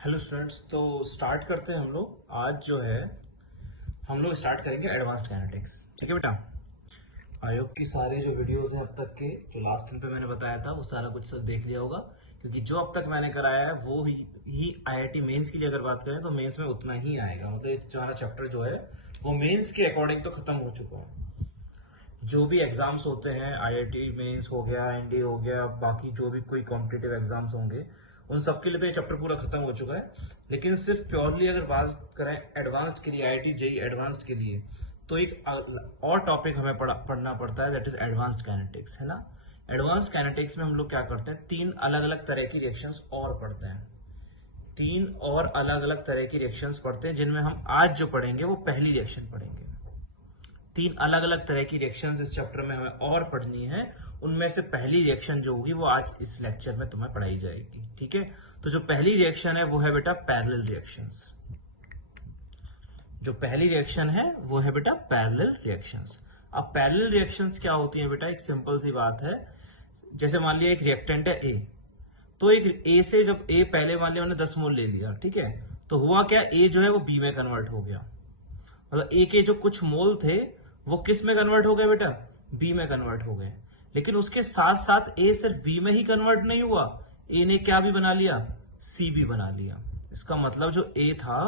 Hello students. तो start करते हैं हम लोग। आज जो है हम लोग स्टार्ट करेंगे एडवांस्ड काइनेटिक्स। ठीक है बेटा। आई होप की सारे जो वीडियोस हैं अब तक के जो लास्ट टाइम पे मैंने बताया था वो सारा कुछ सब देख लिया होगा, क्योंकि जो अब तक मैंने कराया है वो ही आईआईटी मेंस की लिए अगर बात करें तो मेंस में उतना ही आएगा। मतलब हमारा चैप्टर जो है वो मेंस के अकॉर्डिंग तो खत्म हो चुका है। जो भी एग्जाम्स होते हैं, आईआईटी मेंस हो गया, एनडीए हो गया, बाकी जो भी कोई कॉम्पिटिटिव एग्जाम्स होंगे उन सबके लिए तो ये चैप्टर पूरा खत्म हो चुका है। लेकिन सिर्फ प्योरली अगर बात करें एडवांस्ड के लिए, आईआईटी जेई एडवांस्ड के लिए, तो एक और टॉपिक हमें पढ़ना पड़ता है, दैट इज एडवांस्ड काइनेटिक्स, है ना। एडवांस्ड काइनेटिक्स में हम लोग क्या करते हैं, तीन अलग अलग तरह की रिएक्शंस और पढ़ते हैं। तीन और अलग अलग तरह की रिएक्शंस पढ़ते हैं, जिनमें हम आज जो पढ़ेंगे वो पहली रिएक्शन पढ़ेंगे। तीन अलग अलग तरह की रिएक्शंस इस चैप्टर में हमें और पढ़नी है। उनमें से पहली रिएक्शन जो होगी वो आज इस लेक्चर में तुम्हें पढ़ाई जाएगी। ठीक है। तो जो पहली रिएक्शन है वो है बेटा पैरेलल रिएक्शंस। जो पहली रिएक्शन है वो है बेटा पैरेलल रिएक्शंस। अब पैरेलल रिएक्शंस क्या होती है बेटा, एक सिंपल सी बात है। जैसे मान लिया एक रिएक्टेंट है ए, तो एक ए से जब ए पहले मान लिया मैंने 10 मोल ले लिया, ठीक है, तो हुआ क्या, ए जो है वो बी में कन्वर्ट हो गया। मतलब ए के जो कुछ मोल थे वो किस में कन्वर्ट हो गए बेटा, बी में कन्वर्ट हो गए। लेकिन उसके साथ साथ ए सिर्फ बी में ही कन्वर्ट नहीं हुआ, ए ने क्या भी बना लिया, सी भी बना लिया। इसका मतलब जो ए था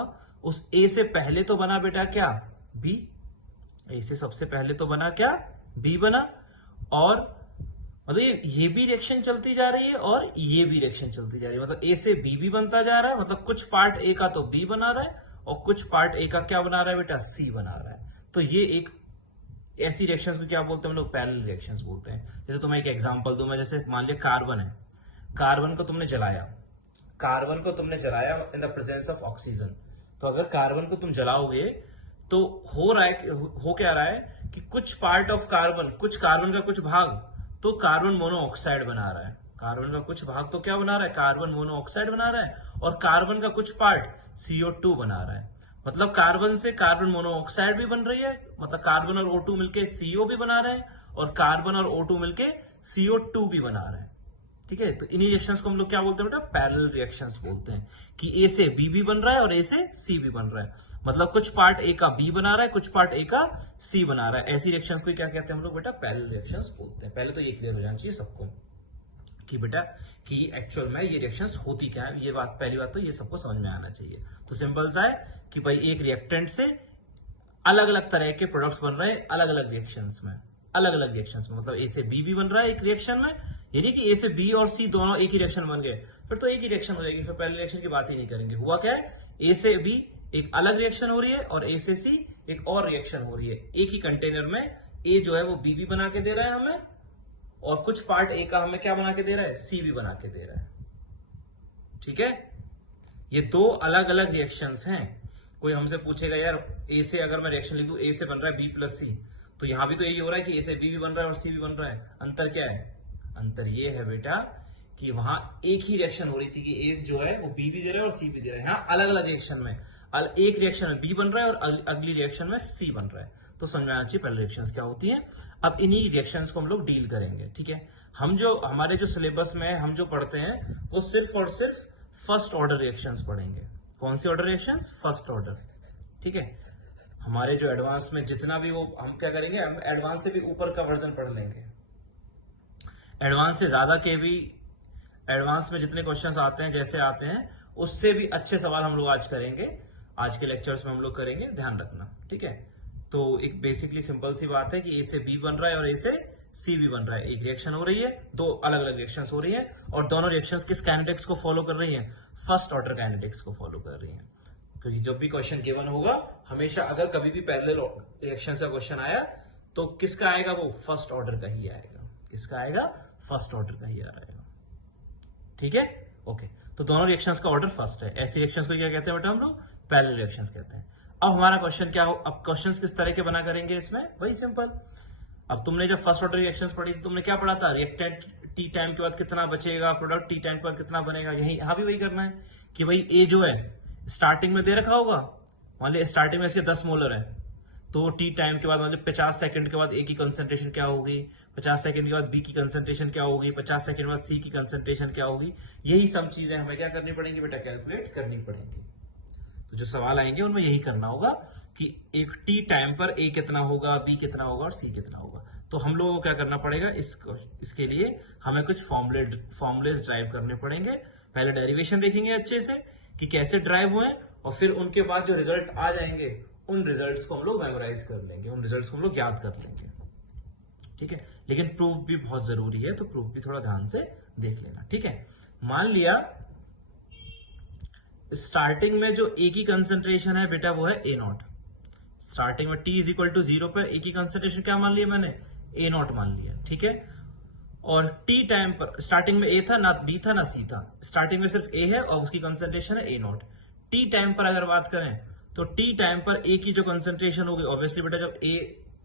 उस ए से पहले तो बना बेटा क्या, बी। ए से सबसे पहले तो बना क्या, बी बना। और मतलब ये भी रिएक्शन चलती जा रही है और ये भी रिएक्शन चलती जा रही है। मतलब ए से बी भी बनता जा रहा है, मतलब कुछ पार्ट ए का तो बी बना रहा है और कुछ पार्ट ए का क्या बना रहा है बेटा, सी बना रहा है। तो ये एक ऐसी रिएक्शंस को क्या बोलते हैं हम लोग, पैरेलल रिएक्शंस बोलते हैं। जैसे तुम्हें एक एग्जांपल दूं मैं, जैसे मान लिया कार्बन है, कार्बन को तुमने जलाया, कार्बन को तुमने जलाया in the presence of oxygen. तो अगर कार्बन को तुम जलाओगे तो हो रहा है, हो क्या रहा है कि कुछ पार्ट ऑफ कार्बन, कुछ कार्बन का कुछ भाग तो कार्बन मोनोऑक्साइड बना रहा है। कार्बन का कुछ भाग तो क्या बना रहा है, कार्बन मोनोऑक्साइड बना रहा है। और कार्बन का कुछ पार्ट CO2 बना रहा है। मतलब कार्बन से कार्बन मोनोऑक्साइड भी बन रही है, मतलब कार्बन और O2 मिलके CO भी बना रहे हैं, और कार्बन और O2 मिलके CO2 भी बना रहे हैं। ठीक है। तो इन्हीं रिएक्शंस को हम लोग क्या बोलते हैं बेटा, पैरेलल रिएक्शंस बोलते हैं। कि ए से बी भी बन रहा है और ए से सी भी बन रहा है। मतलब कुछ पार्ट ए का बी बना रहा है, कुछ पार्ट ए का सी बना रहा है। ऐसी रिएक्शंस को क्या कहते हैं हम लोग बेटा, पैरेलल रिएक्शंस बोलते हैं। पहले तो ये क्लियर हो जाना चाहिए सबको कि बेटा कि एक्चुअल में ये रिएक्शंस होती क्या है। ये बात, पहली बात तो ये सबको समझ में आना चाहिए। तो सिंपल सा है कि भाई एक रिएक्टेंट से अलग अलग तरह के प्रोडक्ट्स बन रहे हैं, अलग अलग रिएक्शंस में, अलग अलग रिएक्शंस में। मतलब ए से बी भी बन रहा है एक रिएक्शन में, यानी कि ए से बी और सी दोनों एक ही रिएक्शन बन गए, फिर तो एक ही रिएक्शन हो जाएगी, फिर पहले रिएक्शन की बात ही नहीं करेंगे। हुआ क्या है, ए से बी एक अलग रिएक्शन हो रही है और ए से सी एक और रिएक्शन हो रही है। एक ही कंटेनर में ए जो है वो बी भी बना के दे रहा है हमें, और कुछ पार्ट ए का हमें क्या बना के दे रहा है, सी भी बना के दे रहा है। ठीक है। ये दो अलग अलग रिएक्शंस हैं। कोई हमसे पूछेगा यार ए से अगर मैं रिएक्शन लिख दूं, ए से बन रहा है बी प्लस सी, तो यहां भी तो यही हो रहा है कि ए से बी भी बन रहा है और सी भी बन रहा है। अंतर क्या है, अंतर ये है बेटा कि वहां एक ही रिएक्शन हो रही थी कि ए जो है वो बी भी दे रहा है और सी भी दे रहा है। यहाँ अलग अलग रिएक्शन में, एक रिएक्शन में बी बन रहा है और अगली रिएक्शन में सी बन रहा है। तो समझ में आना चाहिए पहले रिएक्शंस क्या होती हैं। अब इन्हीं रिएक्शंस को हम लोग डील करेंगे। ठीक है। हम जो हमारे जो सिलेबस में हम जो पढ़ते हैं वो सिर्फ और सिर्फ फर्स्ट ऑर्डर रिएक्शंस पढ़ेंगे। कौन सी ऑर्डर रिएक्शंस, फर्स्ट ऑर्डर। ठीक है। हमारे जो एडवांस में जितना भी वो हम क्या करेंगे, हम एडवांस से भी ऊपर का वर्जन पढ़ लेंगे। एडवांस से ज्यादा के भी, एडवांस में जितने क्वेश्चंस आते हैं, जैसे आते हैं, उससे भी अच्छे सवाल हम लोग आज करेंगे। आज के लेक्चर्स में हम लोग करेंगे, ध्यान रखना। ठीक है। तो एक बेसिकली सिंपल सी बात है कि ए से बी बन रहा है और ए से सी भी बन रहा है। एक रिएक्शन हो रही है, दो अलग अलग रिएक्शंस हो रही है, और दोनों रिएक्शंस किस काइनेटिक्स को फॉलो कर रही हैं, फर्स्ट ऑर्डर काइनेटिक्स को फॉलो कर रही हैं। क्योंकि जब भी क्वेश्चन गिवन होगा, हमेशा अगर कभी भी पैरेलल रिएक्शन का क्वेश्चन आया तो किसका आएगा, वो फर्स्ट ऑर्डर का ही आएगा। किसका आएगा, फर्स्ट ऑर्डर का ही आएगा। ठीक है। ओके। तो दोनों रिएक्शंस का ऑर्डर फर्स्ट है। ऐसी रिएक्शंस को क्या कहते हैं बेटा, हम लोग पैरेलल रिएक्शंस कहते हैं। अब हमारा क्वेश्चन क्या हो, अब क्वेश्चंस किस तरह के बना करेंगे इसमें, वही सिंपल। अब तुमने जब फर्स्ट ऑर्डर रिएक्शंस पढ़ी थी, तुमने क्या पढ़ा था, रिएक्टेंट टी टाइम के बाद कितना बचेगा, प्रोडक्ट टी टाइम के बाद कितना बनेगा। यही यहां भी वही करना है कि भाई ए जो है स्टार्टिंग में दे रखा होगा, मान लिया स्टार्टिंग में इसके 10 मोलर है, तो टी टाइम के बाद मतलब 50 सेकंड के बाद ए की कंसंट्रेशन क्या होगी, 50 सेकंड के बाद बी की कंसंट्रेशन क्या होगी, 50 सेकंड के बाद सी की कंसंट्रेशन क्या होगी। यही सब चीजें हमें क्या करनी पड़ेंगी बेटा, कैलकुलेट करनी पड़ेंगी। तो जो सवाल आएंगे उनमें यही करना होगा कि एक टी टाइम पर ए कितना होगा, बी कितना होगा और सी कितना होगा। तो हम लोगों को क्या करना पड़ेगा, इसके लिए हमें कुछ फॉर्मुलेस ड्राइव करने पड़ेंगे। पहले डेरिवेशन देखेंगे अच्छे से कि कैसे ड्राइव हुए, और फिर उनके बाद जो रिजल्ट आ जाएंगे उन रिजल्ट्स को हम लोग मेमोराइज कर लेंगे, उन रिजल्ट्स को हम लोग याद कर लेंगे। ठीक है, लेकिन प्रूफ भी बहुत जरूरी है, तो प्रूफ भी थोड़ा ध्यान से देख लेना। ठीक है, मान लिया स्टार्टिंग में जो ए की कंसंट्रेशन है बेटा वो है ए नॉट। स्टार्टिंग में टी इज इक्वल टू 0 पर ए की कंसंट्रेशन क्या मान लिया मैंने, ए नॉट मान लिया। ठीक है, और टी टाइम पर स्टार्टिंग में ए था, ना बी था ना सी था, स्टार्टिंग में सिर्फ ए है और उसकी कंसंट्रेशन है ए नॉट। टी टाइम पर अगर बात करें तो टी टाइम पर ए की जो कंसंट्रेशन होगी, ऑब्वियसली बेटा जब ए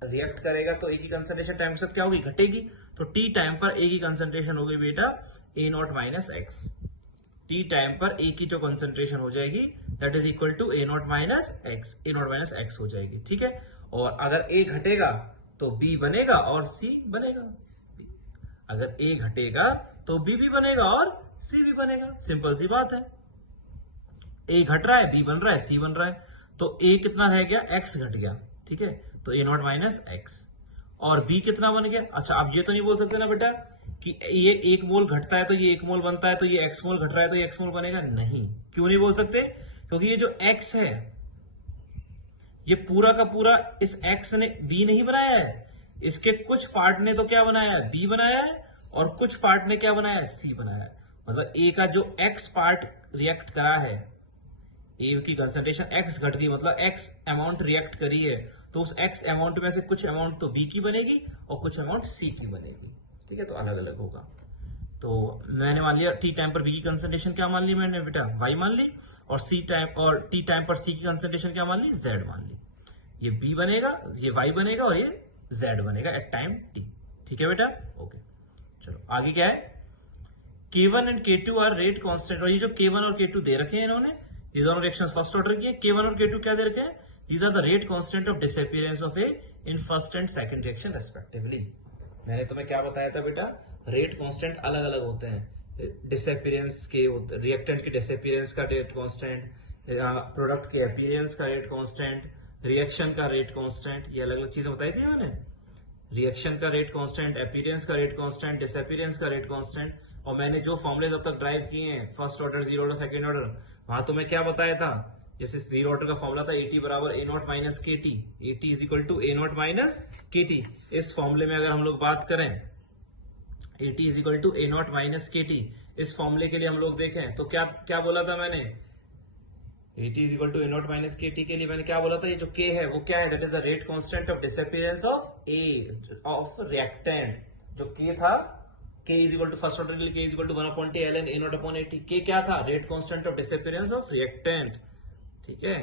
रिएक्ट करेगा तो ए की कंसंट्रेशन टाइम के साथ क्या होगी, घटेगी। तो टी टाइम पर ए की कंसंट्रेशन होगी बेटा A naught minus X. T time पर ए की जो कंसंट्रेशन हो जाएगी that is equal to A naught minus X, A naught minus X हो जाएगी। ठीक है, और अगर ए घटेगा तो बी बनेगा और सी बनेगा। अगर ए घटेगा तो बी भी बनेगा और सी भी बनेगा, सिंपल सी बात है। ए घट रहा है, बी बन रहा है, सी बन रहा है, तो ए कितना रह गया, एक्स घट गया। ठीक है, तो ए नॉट माइनस एक्स, और बी कितना बन गया। अच्छा, आप ये तो नहीं बोल सकते ना बेटा कि ये एक मोल घटता है तो ये एक मोल बनता है, तो ये एक्स मोल घट रहा है तो ये एक्स मोल बनेगा। नहीं, क्यों नहीं बोल सकते, क्योंकि ये जो एक्स है ये पूरा का पूरा इस एक्स ने बी नहीं बनाया है, इसके कुछ पार्ट ने तो क्या बनाया है, बी बनाया है, और कुछ पार्ट ने क्या बनाया है, सी बनाया है। मतलब ए का जो एक्स पार्ट रिएक्ट करा है, ए की कंसंट्रेशन एक्स घट गई, मतलब एक्स अमाउंट रिएक्ट करी है, तो उस एक्स अमाउंट में से कुछ अमाउंट तो बी की बनेगी और कुछ अमाउंट सी की बनेगी। ठीक है, तो अलग अलग होगा। तो मैंने मान लिया टी टाइम पर बी की कंसंट्रेशन क्या मान ली मैंने बेटा, वाई मान ली, और सी टाइम और टी टाइम पर सी की कंसंट्रेशन क्या मान ली, जेड मान ली। ये बी बनेगा, ये वाई बनेगा और ये जेड बनेगा एट टाइम टी। ठीक है बेटा, ओके। चलो आगे क्या है, K1 and K2 are rate constant. और ये जो K1 और K2 दे रखे हैं इन्होंने, ये दोनों रिएक्शंस फर्स्ट ऑर्डर की है। K1 और K2 क्या दे रखे हैं, these are the rate constant of disappearance of A in first and second reaction respectively. मैंने तुम्हें क्या बताया था बेटा, रेट कांस्टेंट अलग अलग होते हैं। डिसअपीयरेंस के रिएक्टेंट के डिसअपीयरेंस का रेट कांस्टेंट, प्रोडक्ट के अपीयरेंस का रेट कांस्टेंट, रिएक्शन का रेट कांस्टेंट, ये अलग अलग चीजें बताई थी मैंने। रिएक्शन का रेट कांस्टेंट, अपीयरेंस का रेट कांस्टेंट, डिसअपीयरेंस का रेट कांस्टेंट। और मैंने जो फॉर्मुले अब तक ड्राइव किए हैं, first order, zero order, second order, वहां तो मैं क्या बताया था, जैसे जीरो ऑर्डर का फॉर्मुला था एटी बराबर ए naught minus k T, eighty is equal to A naught minus k t. इस फॉर्मुले में अगर हम लोग बात करें A t is equal to A naught minus k t, इस फॉर्मुले के लिए हम लोग देखें तो क्या क्या बोला था मैंने, A t is equal to A naught minus k t के लिए मैंने क्या बोला था, ये जो के है वो क्या है, that is the rate constant of disappearance of A of reactant. जो के था, k is equal to first order के लिए k is equal to 1/t ln a naught upon A t. K क्या था, rate constant of disappearance of reactant. ठीक है,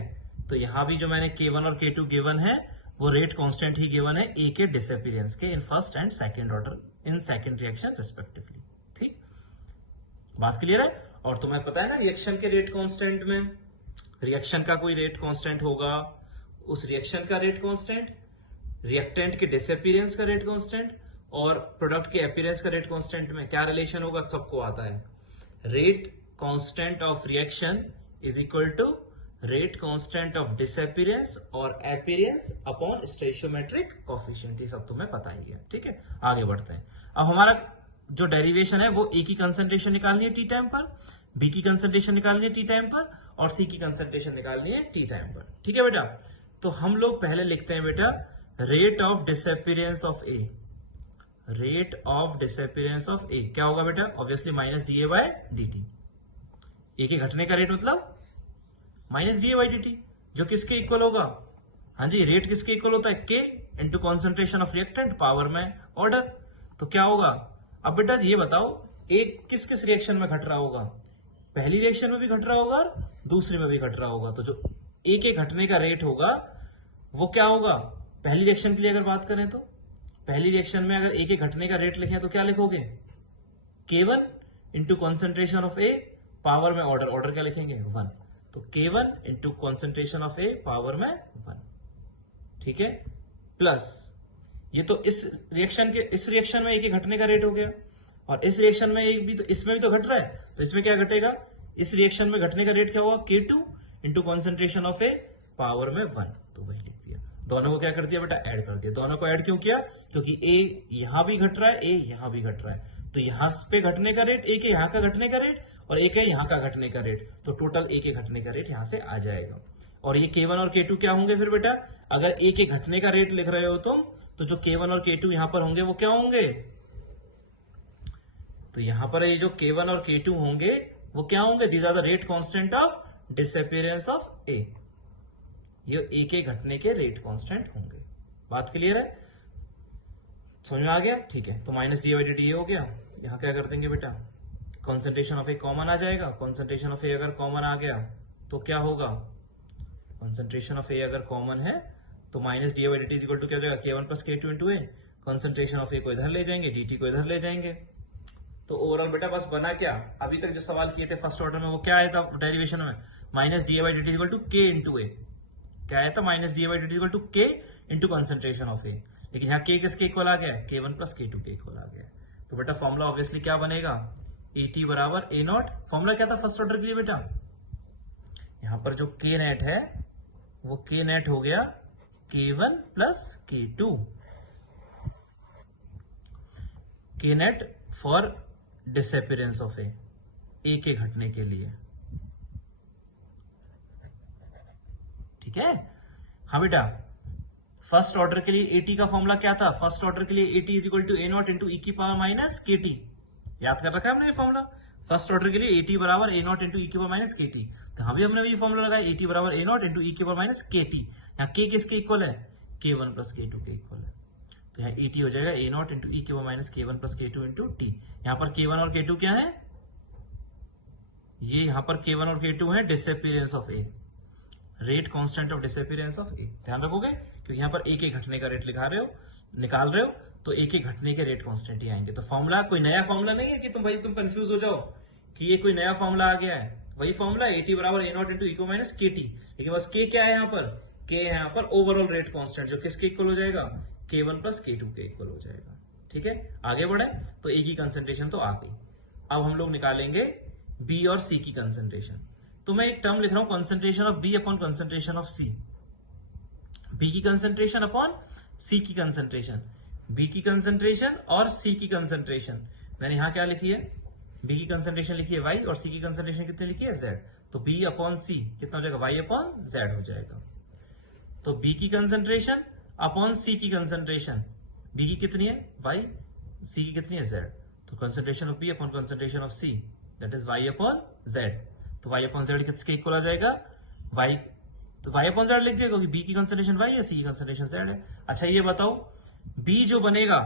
तो यहां भी जो मैंने K1 और K2 गिवन है वो रेट कांस्टेंट ही गिवन है ए के डिसअपीयरेंस के इन first and second order in second reaction respectively. ठीक, बात क्लियर है। और तुम्हें पता है ना रिएक्शन के रेट कांस्टेंट में, रिएक्शन का कोई रेट कांस्टेंट होगा, उस रिएक्शन का रेट कांस्टेंट, रिएक्टेंट के डिसअपीयरेंस का रेट कांस्टेंट और प्रोडक्ट के अपीयरेंस का रेट कांस्टेंट में क्या रिलेशन होगा, सबको आता है। Rate constant of reaction is equal to rate constant of disappearance और अपीयरेंस अपॉन स्टोइचियोमेट्रिक कोएफिशिएंट, ये सब तुम्हें पता ही है। ठीक है, आगे बढ़ते हैं। अब हमारा जो डेरिवेशन है वो ए की कंसंट्रेशन निकालनी है टी टाइम पर, बी की कंसंट्रेशन निकालनी है टी टाइम पर, और सी की कंसंट्रेशन निकालनी है टी टाइम पर। ठीक है बेटा, तो हम लोग पहले लिखते हैं बेटा rate of disappearance of A. Rate of disappearance of A क्या होगा बेटा, obviously minus D A by D T. A के घटने का रेट मतलब minus D A by D T, जो किसके इक्वल होगा, हाँ जी, रेट किसके इक्वल होता है, के into concentration of reactant power में ऑर्डर। तो क्या होगा, अब बेटा ये बताओ ए किस किस रिएक्शन में घट रहा होगा, पहली रिएक्शन में भी घट रहा होगा और दूसरी में भी घट रहा होगा। तो जो ए के घटने का रेट होगा वो क्या होगा, पहली रिएक्शन के लिए अगर बात करें तो पहली रिएक्शन में अगर ए के घटने का रेट लिखें तो क्या लिखोगे, K1 into concentration of A power में ऑर्डर, ऑर्डर क्या लिखेंगे 1, तो K1 into concentration of A power में 1। ठीक है, प्लस ये तो इस रिएक्शन में एक ही घटने का रेट हो गया, और इस रिएक्शन में एक भी तो इसमें भी तो घट रहा है, तो इसमें क्या घटेगा, इस रिएक्शन में घटने का रेट क्या होगा, K2 into concentration of A power में 1, तो वही लिख दिया। दोनों को क्या कर दिया बेटा, ऐड कर दिया। दोनों को ऐड क्यों किया, क्योंकि ए यहां भी घट रहा है, ए यहां भी घट रहा है, तो यहां पे घटने का रेट, एक है यहां का घटने का रेट और एक है यहां का घटने का रेट, तो टोटल ए के घटने का रेट यहां से आ जाएगा। और ये K1 और K2 क्या होंगे फिर बेटा, अगर ए के घटने का रेट लिख रहे हो तुम, तो जो K1 और K2 यहां पर होंगे वो क्या होंगे, तो यहां पर ये जो K1 और K2 होंगे वो क्या होंगे, these are the rate constant of disappearance of A, ये ए के घटने के रेट कांस्टेंट होंगे। बात क्लियर है, समझ में आ गया, ठीक है। तो माइनस डी बाई डी हो गया, यहां क्या कर देंगे बेटा, कॉन्सेंट्रेशन ऑफ ए कॉमन आ जाएगा, कॉन्सेंट्रेशन ऑफ ए अगर कॉमन आ गया तो क्या होगा, कॉन्सेंट्रेशन ऑफ ए अगर कॉमन है तो minus D by D equal to क्या हो जाएगा, K1 plus K2 into A, concentration of A को इधर ले जाएंगे, dt को इधर ले जाएंगे। तो ओवरऑल बेटा बस बना क्या, अभी तक जो सवाल किए थे फर्स्ट ऑर्डर में वो क्या आया था डेरिवेशन में, minus D by D equal to k into A, क्या आया था, minus D by D equal to k into concentration of A, लेकिन यहाँ के किसके इक्वल आ गया, K1 प्लस K2 के इक्वल आ गया। तो बेटा फॉर्मूला ऑब्वियसली क्या बनेगा, ET बराबर ए नॉट, फॉर्मूला क्या था फर्स्ट ऑर्डर के लिए बेटा, यहां पर जो के नेट है वो के नेट हो गया K1 प्लस K2, के नेट फॉर डिसअपीयरेंस ऑफ ए के घटने के लिए, ठीक है। हाँ बेटा, फर्स्ट ऑर्डर के लिए एटी का फॉर्मूला क्या था, फर्स्ट ऑर्डर के लिए A T is equal to A naught into E की पावर माइनस के टी, याद कर रखा है हमने ये फॉर्मूला, फर्स्ट ऑर्डर के लिए एटी बराबर ए नॉट इंटू ई की पावर माइनस के टी, तो हम भी हमने वही फॉर्मूला लगाया, एटी बराबर ए नॉट इंटू ई की पावर माइनस के टी, यहाँ के किसके इक्वल है, K1 प्लस K2 के इक्वल है, तो यहाँ एटी हो जाएगा ए नॉट इंटू ई की power minus K1 plus K2 into T. यहाँ पर K1 और K2 क्या है, ये यहाँ पर K1 और K2 है disappearance of A, rate constant of disappearance of A, ध्यान रखोगे क्योंकि यहाँ पर ए के घटने का रेट लिखा रहे हो, निकाल रहे हो, तो ए के घटने के रेट कांस्टेंट ही आएंगे। तो फॉर्मूला कोई नया फॉर्मूला नहीं है कि तुम कंफ्यूज हो जाओ कि ये कोई नया फॉर्मूला आ गया है, वही फॉर्मूला एटी बराबर ए naught into equal minus k T, लेकिन बस के क्या है यहाँ पर, के है यहाँ पर ओवरऑल रेट कांस्टेंट, जो किसके इक्वल हो जाएगा, K1 प्लस K2 के इक्वल हो जाएगा, ठीक है। आगे बढ़े, तो ए की कंसेंट्रेशन तो आ गई, अब हम लोग निकालेंगे बी और सी की कंसेंट्रेशन। तो मैं एक टर्म लिख रहा हूं, concentration of B upon concentration of C, B की कंसेंट्रेशन अपॉन सी की कंसेंट्रेशन, बी की कंसेंट्रेशन और सी की कंसेंट्रेशन, मैंने यहां क्या लिखी है, बी की कंसेंट्रेशन लिखी है वाई और सी की कंसेंट्रेशन कितनी लिखी है जेड, तो बी अपॉन सी कितना हो जाएगा, वाई अपॉन जेड हो जाएगा। तो बी की कंसेंट्रेशन अपॉन सी की कंसेंट्रेशन, बी की कितनी है वाई, सी की कितनी है जेड, तो concentration of B upon concentration of C that is Y upon Z, तो वाई अपॉन जेड किसके इक्वल आ जाएगा, वाई, तो वाई अपॉन जेड लिख दिया क्योंकि बी की कंसेंट्रेशन वाई है, सी की कंसेंट्रेशन जेड है। अच्छा ये बताओ, बी जो बनेगा,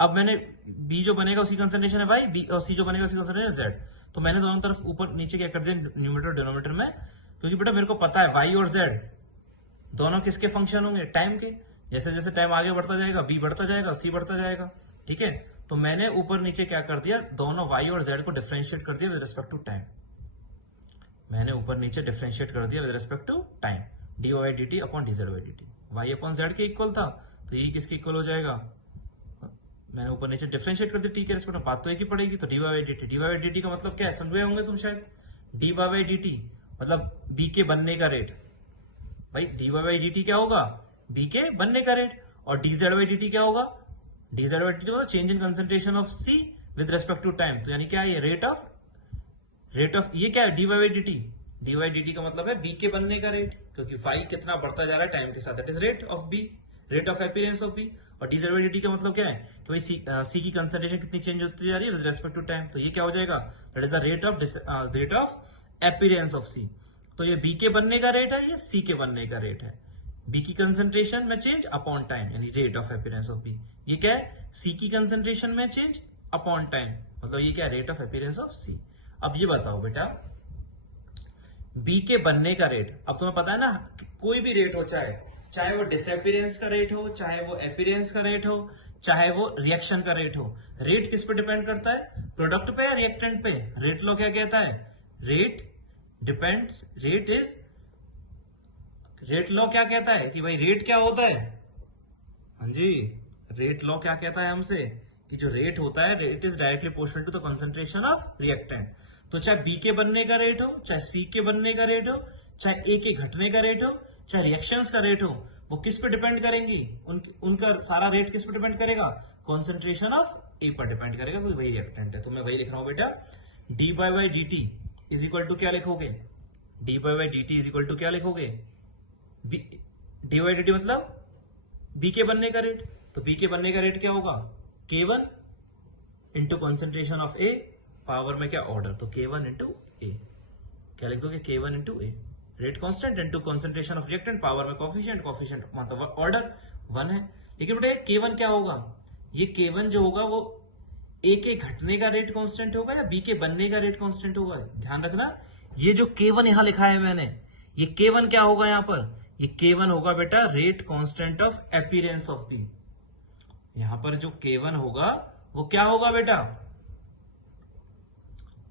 अब मैंने बी जो बनेगा उसकी कंसेंट्रेशन है वाई, बी और सी जो बनेगा उसकी कंसेंट्रेशन जेड, तो मैंने दोनों तरफ ऊपर नीचे क्या कर दिया न्यूमरेटर डिनोमिनेटर में, क्योंकि बेटा मेरे को पता है वाई और जेड दोनों किसके फंक्शन होंगे, टाइम के, जैसे जैसे टाइम आगे बढ़ता जाएगा बी बढ़ता जाएगा सी बढ़ता जाएगा, ठीक है। तो मैंने ऊपर नीचे क्या कर दिया, दोनों वाई और जेड को डिफरेंशिएट कर दिया विद रिस्पेक्ट टू टाइम, मैंने ऊपर नीचे डिफरेंशिएट कर दिया with respect to time, d Y D t upon d Z Y D t, Y upon Z के इक्वल था, तो ये किसके इक्वल हो जाएगा, मैंने ऊपर नीचे डिफरेंशिएट कर दिया टी के रिस्पेक्ट में, बात तो एक ही पड़ेगी, तो d Y D t, d Y D T का मतलब क्या है, समझे होंगे तुम शायद, डी वाई डी टी मतलब बी के बनने का रेट, भाई डी वाई डी टी क्या होगा, बी के बनने का रेट, और D Z Y D T क्या होगा, D Z Y D T मतलब change in concentration of C with respect to time, तो यानी क्या है ये रेट ऑफ ये क्या है d Y D t, d Y D T का मतलब है बी के बनने का रेट, क्योंकि फाई कितना बढ़ता जा रहा है टाइम के साथ, that is rate of B, rate of appearance of B, और D Z Y D T का मतलब क्या है कि भाई सी की कंसेंट्रेशन कितनी चेंज होती जा रही है विद रिस्पेक्ट टू टाइम, तो ये क्या हो जाएगा, that is the rate of appearance of C, तो ये बी के बनने का रेट है, ये सी के बनने का रेट है, बी की कंसेंट्रेशन में चेंज अपॉन टाइम यानी rate of appearance of B, ये क्या है सी की कंसेंट्रेशन में चेंज अपॉन टाइम, मतलब ये क्या है रेट ऑफ अपीयरेंस ऑफ सी। अब ये बताओ बेटा, बी के बनने का रेट, अब तुम्हें पता है ना कोई भी रेट हो, चाहे वो डिसअपीयरेंस का रेट हो, चाहे वो अपीयरेंस का रेट हो, चाहे वो रिएक्शन का रेट हो, रेट किस पे डिपेंड करता है, प्रोडक्ट पे या रिएक्टेंट पे, रेट लॉ क्या कहता है, rate depends, rate is rate law क्या कहता है कि भाई रेट क्या होता है? हाँ जी, रेट लॉ क्या कहता है हमसे कि जो रेट होता है, rate is directly proportional to the concentration of reactant. तो चाहे बी के बनने का रेट हो, चाहे सी के बनने का रेट हो, चाहे ए के घटने का रेट हो, चाहे रिएक्शंस का रेट हो, वो किस पे डिपेंड करेंगी? उनका सारा रेट किस पे डिपेंड करेगा? कॉन्सेंट्रेशन ऑफ ए पर डिपेंड करेगा, क्योंकि वही रिएक्टेंट है। तो मैं वही लिख रहा हूं बेटा, d by D t is equal to क्या लिखोगे? D by D t is equal to क्या लिखोगे? डी बाई डी टी मतलब बी के बनने का रेट। तो बी के बनने का रेट क्या होगा? K1 into concentration of A, power में क्या ऑर्डर, तो K1 इंटू ए। क्या लिख दोगे? K1 into A, rate constant into concentration of reactant, power में कोफिशिएंट, कोफिशिएंट मतलब ऑर्डर 1 है। लेकिन बेटा K1 क्या होगा? ये K1 जो होगा वो ए के घटने का रेट कांस्टेंट होगा या बी के बनने का रेट कांस्टेंट होगा? ध्यान रखना, ये जो K1 यहां लिखा है मैंने, ये K1 क्या होगा यहां पर? ये K1 होगा बेटा rate constant of appearance of B. यहां पर जो K1 होगा वो क्या होगा बेटा?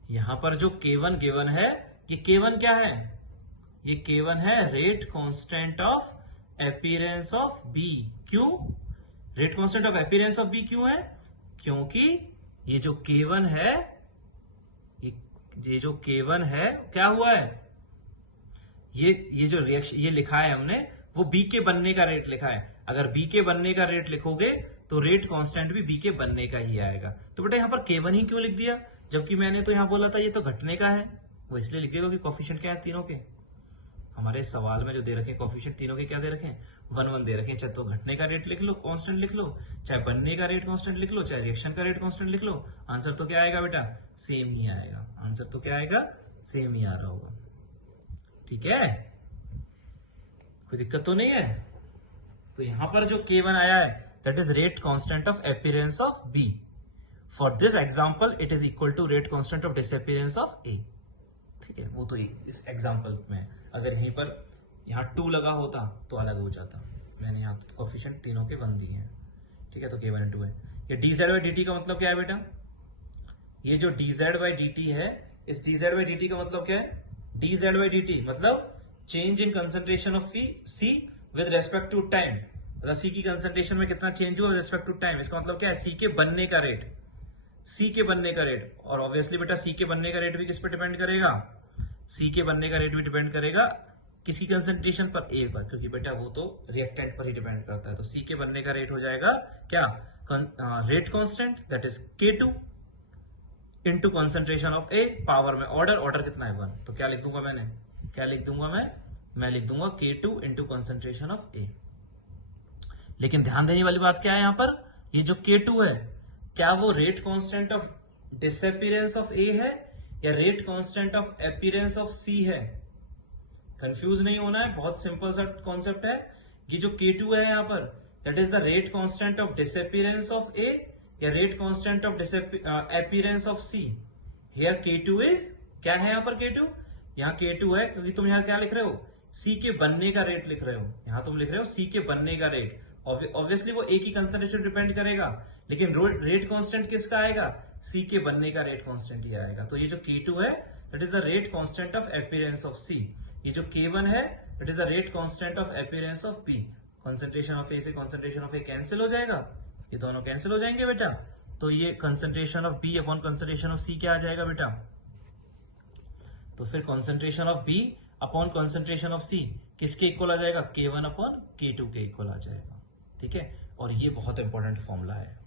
यहां पर जो K1 गिवन है, ये K1 क्या है? ये K1 है rate constant of appearance of B. क्यों rate constant of appearance of B क्यों है? क्योंकि ये जो K1 है, ये जो K1 है क्या हुआ है? ये जो रिएक्शन ये लिखा है हमने, वो बी के बनने का रेट लिखा है। अगर बी के बनने का रेट लिखोगे तो रेट कांस्टेंट भी बी के बनने का ही आएगा। तो बेटा यहाँ पर K1 ही क्यों लिख दिया, जबकि मैंने तो यहाँ बोला था ये तो घटने का है? वो इसलिए लिख दिया क्योंकि कोफिशिएंट क्या है तीनों के, हमारे सवाल में जो दे रखे कोफिशिएंट तीनों के क्या दे रखे? 1 1 दे रखे। चाहे तो घटने का रेट लिख लो कांस्टेंट लिख लो, चाहे बनने का रेट कांस्टेंट लिख लो, चाहे रिएक्शन का रेट कांस्टेंट लिख लो, आंसर तो क्या आएगा बेटा? सेम ही आएगा। आंसर तो क्या आएगा? सेम ही आ रहा होगा। ठीक है, कोई दिक्कत तो नहीं है? तो यहां पर जो K1 आया है that is rate constant of appearance of B। For this example it is equal to rate constant of disappearance of A। ठीक है, वो तो इस एग्जांपल में अगर यहीं पर यहाँ 2 लगा होता तो अलग हो जाता। मैंने यहाँ कोफिशिएंट तीनों के 1 दिए हैं। ठीक है, तो K1 इंटू है। ये dz बाई dt का मतलब क्या है बेटा? ये जो dz बाई dt है, इस dz बाई dt का मतलब क्या है? dz बाई dt मतलब change in concentration of C with respect to time. मतलब C की कंसंट्रेशन में कितना चेंज हुआ विद रेस्पेक्ट टू टाइम। इसका मतलब क्या है? C के बनने का रेट, C के बनने का रेट। और ऑब्वियसली बेटा C के बनने का रेट भी किस पे डिपेंड करेगा? C के बनने का रेट भी डिपेंड करेगा किसी कंसंट्रेशन पर, A पर, क्योंकि बेटा वो तो रिएक्टेंट पर ही डिपेंड करता है। तो C के बनने का रेट हो जाएगा क्या? Rate constant that is K2 into concentration of A, power में ऑर्डर कितना है? 1। तो क्या लिख दूंगा मैंने? क्या लिख दूंगा मैं लिख दूंगा K2 into concentration of A। लेकिन ध्यान देने वाली बात क्या है यहां पर? ये जो K2 है, क्या वो rate constant of disappearance of A है या rate constant of appearance of C है? कंफ्यूज नहीं होना है, बहुत सिंपल सा कॉन्सेप्ट है। ये जो K2 है यहां पर that is the rate constant of disappearance of A या rate constant of appearance of C। Here K2 is क्या है? यहां पर K2, यहाँ K2 है क्योंकि तुम यहाँ क्या लिख रहे हो? C के बनने का रेट लिख रहे हो। यहाँ तुम लिख रहे हो C के बनने का रेट। ऑब्वियसली वो A की कंसंट्रेशन डिपेंड करेगा, लेकिन रेट कांस्टेंट किसका आएगा? C के बनने का रेट कांस्टेंट ही आएगा। तो ये जो K2 है that is the rate constant of appearance of C। ये जो K1 है that is the rate constant of appearance of B। Concentration of A से कंसंट्रेशन ऑफ A कैंसिल हो जाएगा, ये दोनों कैंसिल हो जाएंगे बेटा। तो ये concentration of B upon concentration of C क्या आ जाएगा बेटा? तो फिर concentration of B upon concentration of C किसके इक्वल आ जाएगा? K1 अपॉन K2 के इक्वल आ जाएगा। ठीक है, और ये बहुत इंपॉर्टेंट फॉर्मूला है।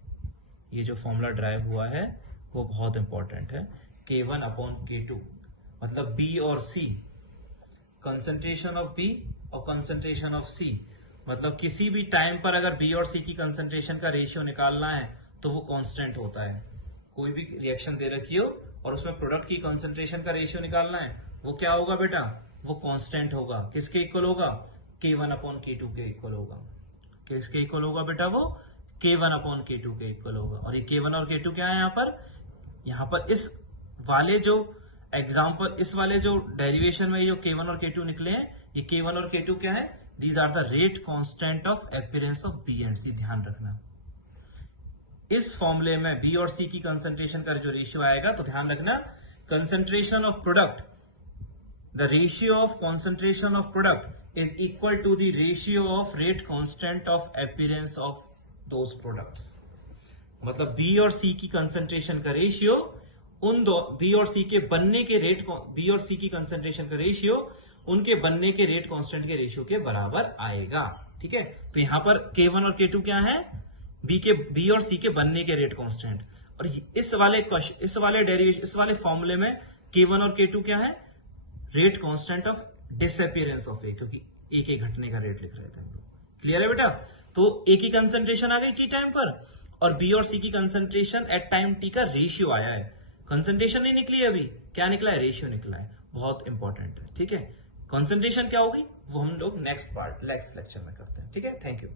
ये जो फॉर्मूला ड्राइव हुआ है वो बहुत इंपॉर्टेंट है। K1 अपॉन K2 मतलब B और C, कंसंट्रेशन ऑफ B और कंसंट्रेशन ऑफ C, मतलब किसी भी टाइम पर अगर B और C की कंसंट्रेशन का रेशियो निकालना है तो वो कांस्टेंट होता है। कोई भी रिएक्शन दे रखी हो और उसमें प्रोडक्ट की कंसंट्रेशन का रेशियो निकालना है, वो क्या होगा बेटा? वो कांस्टेंट होगा। किसके इक्वल होगा? K1 अपॉन K2 के इक्वल होगा। किसके इक्वल होगा बेटा? वो K1 अपॉन K2 के इक्वल होगा। और ये K1 और K2 क्या है यहाँ पर इस वाले जो एग्जाम्पल, इस वाले जो डेरिवेशन में जो K1 और K2 निकले हैं, ये K1 और K2 क्या है? These are the rate constant of appearance of B and C। ध्यान रखना, इस फॉर्मूले में B और C की कंसंट्रेशन का जो रेशियो आएगा, तो ध्यान रखना concentration of product the ratio of concentration of product is equal to the ratio of rate constant of appearance of those products. मतलब बी और सी की कंसेंट्रेशन का रेशियो उन दो बी और सी के बनने के रेट बी और सी की कंसेंट्रेशन का रेशियो उनके बनने के रेट कांस्टेंट के रेशियो के बराबर आएगा। ठीक है, तो यहां पर K1 और K2 क्या है, बी और सी के बनने के रेट कांस्टेंट। और इस वाले डेरिवेशन, इस वाले फॉर्मूले में K1 और K2 क्या है, rate constant of disappearance of A, क्योंकि ए के घटने का रेट लिख रहे थे हम लोग। क्लियर है बेटा? तो ए की कंसेंट्रेशन आ गई टी टाइम पर, और बी और सी की कंसेंट्रेशन एट टाइम टी का रेशियो आया है। कंसेंट्रेशन नहीं निकली अभी, क्या निकला है, रेशियो निकला है। बहुत इंपॉर्टेंट है। ठीक है, कंसेंट्रेशन क्या होगी वो हम लोग नेक्स्ट लेक्चर में करते हैं। ठीक है, थैंक यू।